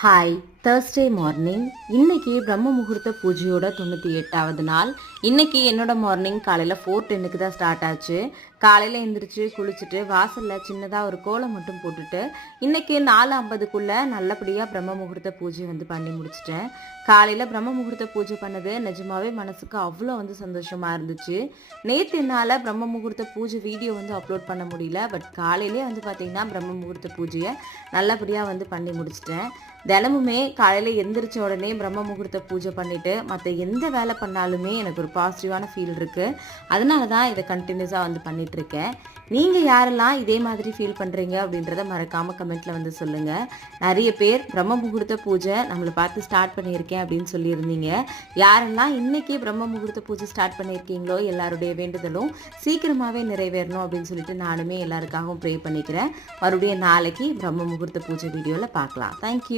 Hi, Thursday morning. இன்னைக்கு பிரம்ம முகூர்த்த பூஜையோட 98வது நாள். இன்னைக்கு என்னோட மார்னிங் காலையில் 4:10க்கு தான் ஸ்டார்ட் ஆச்சு. காலையில் எழுந்திரிச்சு குளிச்சுட்டு வாசலில் சின்னதாக ஒரு கோலம் மட்டும் போட்டுட்டு இன்னைக்கு 4:50க்குள்ளே நல்லபடியாக பிரம்ம முகூர்த்த பூஜை பண்ணி முடிச்சிட்டேன். காலையில் பிரம்ம முகூர்த்த பூஜை பண்ணது நிஜமாவே மனசுக்கு அவ்வளோ சந்தோஷமாக இருந்துச்சு. நேற்று என்னால் பிரம்ம முகூர்த்த பூஜை வீடியோ அப்லோட் பண்ண முடியல. பட் காலையிலே பார்த்தீங்கன்னா பிரம்ம முகூர்த்த பூஜையை நல்லபடியாக பண்ணி முடிச்சிட்டேன். தினமுமே காலையில் எந்திரிச்ச உடனே பிரம்ம முகூர்த்த பூஜை பண்ணிவிட்டு மற்ற எந்த வேலை பண்ணாலுமே எனக்கு ஒரு பாசிட்டிவான ஃபீல் இருக்குது. அதனால தான் இதை கண்டினியூஸாக பண்ணிகிட்ருக்கேன். நீங்கள் யாரெல்லாம் இதே மாதிரி ஃபீல் பண்ணுறீங்க அப்படின்றத மறக்காமல் கமெண்ட்டில் சொல்லுங்கள். நிறைய பேர் பிரம்ம முகூர்த்த பூஜை நம்மளை பார்த்து ஸ்டார்ட் பண்ணியிருக்கேன் அப்படின்னு சொல்லியிருந்தீங்க. யாரெல்லாம் இன்றைக்கி பிரம்ம முகூர்த்த பூஜை ஸ்டார்ட் பண்ணியிருக்கீங்களோ எல்லாருடைய வேண்டுதலும் சீக்கிரமாகவே நிறைவேறணும் அப்படின்னு சொல்லிட்டு நானுமே எல்லாருக்காகவும் ப்ரே பண்ணிக்கிறேன். மறுபடியும் நாளைக்கு பிரம்ம முகூர்த்த பூஜை வீடியோவில் பார்க்கலாம். தேங்க்யூ.